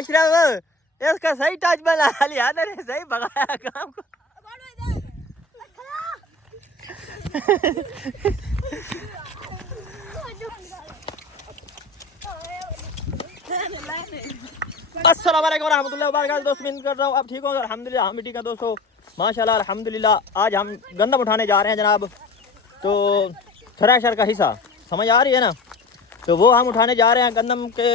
अशरफ इसका सही टच बना लिया ने सही भगाया काम को। अस्सलाम वालेकुम रहमतुल्लाहि व बरकातहू। दोस्तों उम्मीद कर रहा हूँ आप ठीक होंगे। अल्हम्दुलिल्लाह हम भी ठीक हैं दोस्तों, माशाल्लाह अल्हम्दुलिल्लाह। आज हम गंदम उठाने जा रहे हैं जनाब, तो थ्रेशर का हिस्सा समझ आ रही है ना, तो वो हम उठाने जा रहे हैं। गंदम के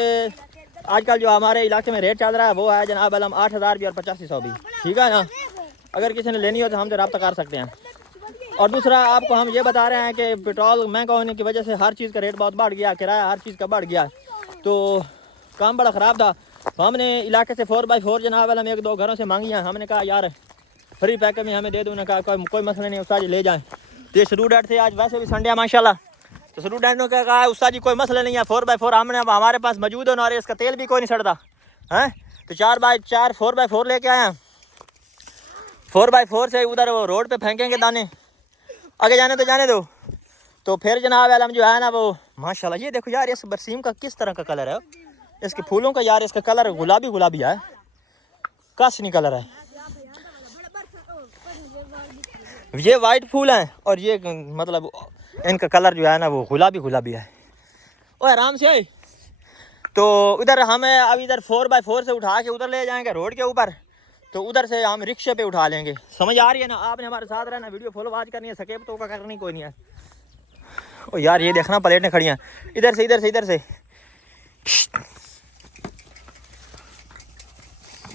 आजकल जो हमारे इलाके में रेट चल रहा है वो है जनाब अलम 8,000 भी और 8500 भी, ठीक है ना। अगर किसी ने लेनी हो तो हमसे रब्ता कर सकते हैं। और दूसरा आपको हम ये बता रहे हैं कि पेट्रोल महंगा होने की वजह से हर चीज़ का रेट बहुत बढ़ गया, किराया हर चीज़ का बढ़ गया, तो काम बड़ा ख़राब था। तो हमने इलाके से 4x4 जनाब हम 1-2 घरों से मांगी हैं। हमने कहा यार फ्री पैकेज में हमें दे दो, उन्होंने कहा कोई मसला नहीं उस्ताद जी ले जाएँ। तो ये स्टूडेंट थे, आज वैसे भी संडे है माशाल्लाह, तो स्टूडेंट ने कहा उस्ताद जी कोई मसला नहीं है 4x4 हमने अब हमारे पास मौजूद है और इसका तेल भी कोई नहीं सड़ता है। तो 4x4 4x4 लेके आए हैं। 4x4 से उधर वो रोड पे फेंकेंगे दाने, आगे जाने तो जाने दो। तो फिर जनाब आलम जो है ना वो माशाल्लाह, ये देखो यार इस बरसीम का किस तरह का कलर है, इसके फूलों का यार इसका कलर गुलाबी गुलाबी है, काशनी कलर है। ये वाइट फूल हैं और ये मतलब इनका कलर जो है ना वो गुलाबी गुलाबी है। ओ आराम से। तो उधर हमें अब इधर 4x4 से उठा के उधर ले जाएंगे रोड के ऊपर, तो उधर से हम रिक्शे पे उठा लेंगे। समझ आ रही है ना, आपने हमारे साथ रहना, वीडियो फॉलो वॉच करनी है, सकेब तो का करनी कोई नहीं है। ओ यार ये देखना प्लेटें खड़ी हैं, इधर से इधर से इधर से।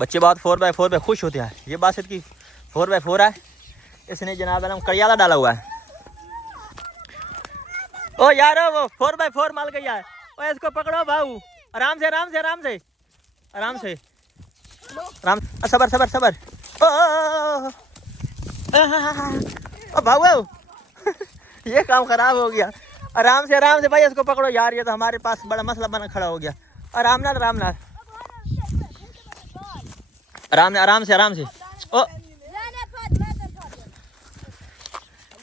बच्चे बहुत 4x4 पे खुश होते हैं। ये बात की 4x4 है, इसने जनाब आलम कड़ियाला डाला हुआ है। ओ यार वो 4x4 माल गया है, ओ इसको पकड़ो भाऊ, आराम से आराम से आराम से आराम से आराम। सबर सबर सबर। ओ भाऊ ये काम खराब हो गया। आराम से भाई इसको पकड़ो यार, ये तो हमारे पास बड़ा मसला बना खड़ा हो गया। आराम नाल आराम नाल आराम से आराम से। ओ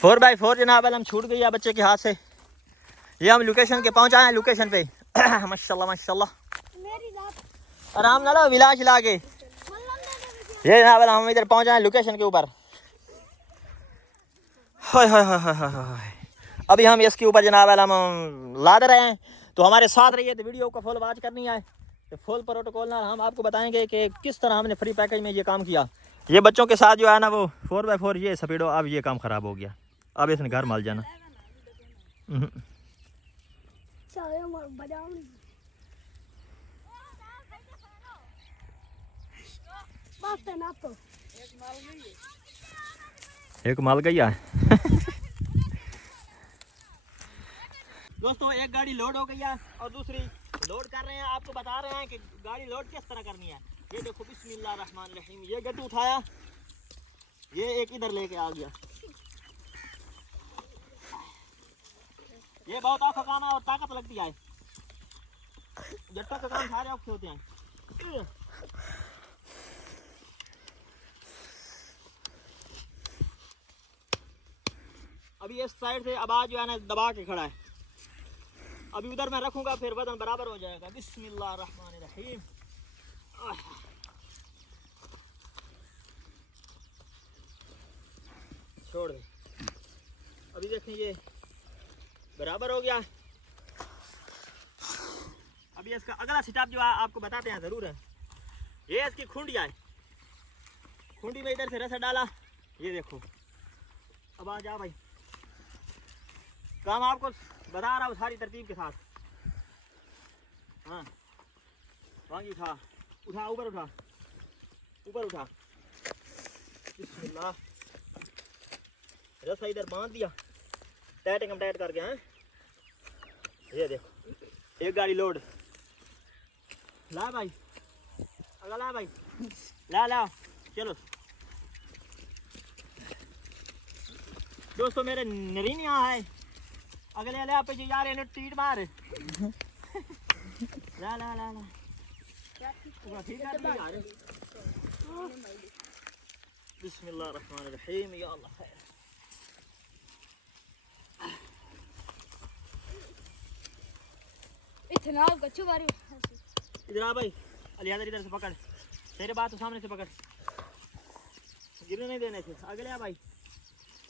4x4 जनाब हम छूट गई है बच्चे के हाथ से। ये हम लोकेशन के पहुंचाए हैं, लोकेशन पे। माशाल्लाह माशाल्लाह, आराम ना लो विलास लागे। ये जनाब हम इधर पहुंचाए हैं लोकेशन के ऊपर। अभी हम इसके ऊपर जनाब हम लाद रहे हैं, तो हमारे साथ रहिए। तो वीडियो को फुल वॉच करनी है, तो फुल प्रोटोकॉल ना हम आपको बताएंगे कि किस तरह हमने फ्री पैकेज में ये काम किया। ये बच्चों के साथ जो है ना वो 4x4 ये स्पीडो, अब ये काम खराब हो गया, अब इसने घर माल जाना। एक माल गई है। दोस्तों एक गाड़ी लोड हो गई है और दूसरी लोड कर रहे हैं। आपको बता रहे हैं कि गाड़ी लोड किस तरह करनी है। ये देखो बिस्मिल्लाह रहमान रहीम, ये गट्टू उठाया, ये एक इधर लेके आ गया। ये बहुत औखा काम है और ताकत लगती है। जट्टा का काम सारे औखे होते हैं। अभी इस साइड से आवाज जो है ना दबा के खड़ा है, अभी उधर मैं रखूंगा फिर वजन बराबर हो जाएगा। बिस्मिल्लाह रहमान रहीम। छोड़ दे, अभी देखें ये बराबर हो गया। अभी इसका अगला स्टेप जो है आपको बताते हैं जरूर है। ये इसकी खुंडिया है, खुंडी में इधर से रसा डाला, ये देखो। अब आ जा भाई, काम आपको बता रहा हूँ सारी तरतीब के साथ। हाँ वांगी उठा उठा ऊपर उठा ऊपर उठा। बिस्मिल्लाह, रसा इधर बांध दिया टाइट कम टाइट करके। हैं ये देखो एक गाड़ी लोड। ला भाई अगला ला भाई, ला ला चलो। दोस्तों मेरे नरीन यहाँ है, अगले वाले आप यार इन्हें टीट मार। ला ला ला ला ठीक है। बिस्मिल्लाह रहमान रहीम, या अल्लाह खैर। इतना गच्चू बारी इधर आ भाई, लिहाजा इधर से पकड़, तेरे बात तो सामने से पकड़, गिरने नहीं देने थे। आगे ले आ भाई,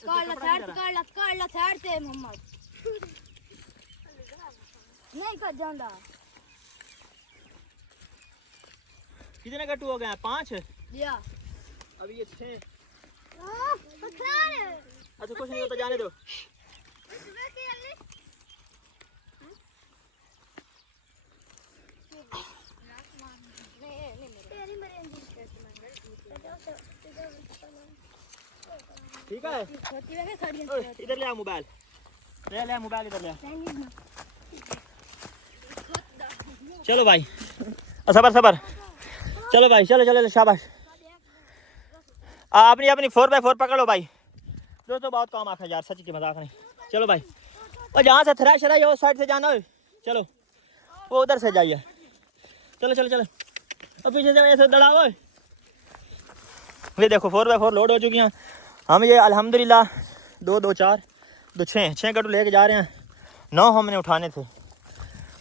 काला साइड से मोहम्मद नहीं कर जांदा। कितने कट्टू हो गए हैं? 5 या अभी ये 6। अच्छा कुछ नहीं होता, जाने दो। ठीक है, इधर ले आ मोबाइल, ले आ मोबाइल, इधर ले आ। चलो भाई, सबर सबर, चलो भाई, चलो चलो, शाबाश। अपनी अपनी 4x4 पकड़ो भाई। दोस्तों बहुत काम आखा यार, सच की मजाक नहीं। चलो भाई, और जहाँ से थ्रेशर है उस साइड से जाना है। चलो वो उधर से जाइए। चलो चलो चलो, और पीछे से ऐसे दड़ाओ। ये देखो 4x4 लोड हो चुकी हैं। हम ये अल्हम्दुलिल्लाह 2 2 4 2 6 कट्टू लेके जा रहे हैं। 9 हमने उठाने थे,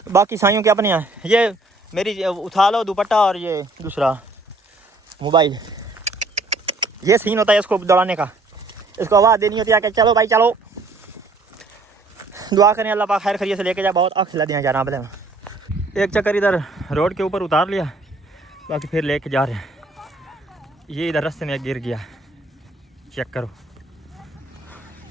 बाकी साइयों के अपने हैं। ये मेरी उठा लो दुपट्टा और ये दूसरा मोबाइल। ये सीन होता है इसको दौड़ाने का, इसको आवाज़ देनी होती है कि चलो भाई चलो। दुआ करें अल्लाह पाक खैर खैरियत से लेके जा। बहुत आग खिला दिया जा रहा है। एक चक्कर इधर रोड के ऊपर उतार लिया, बाकी फिर लेके जा रहे हैं। ये इधर रास्ते में गिर गया, चेक करो।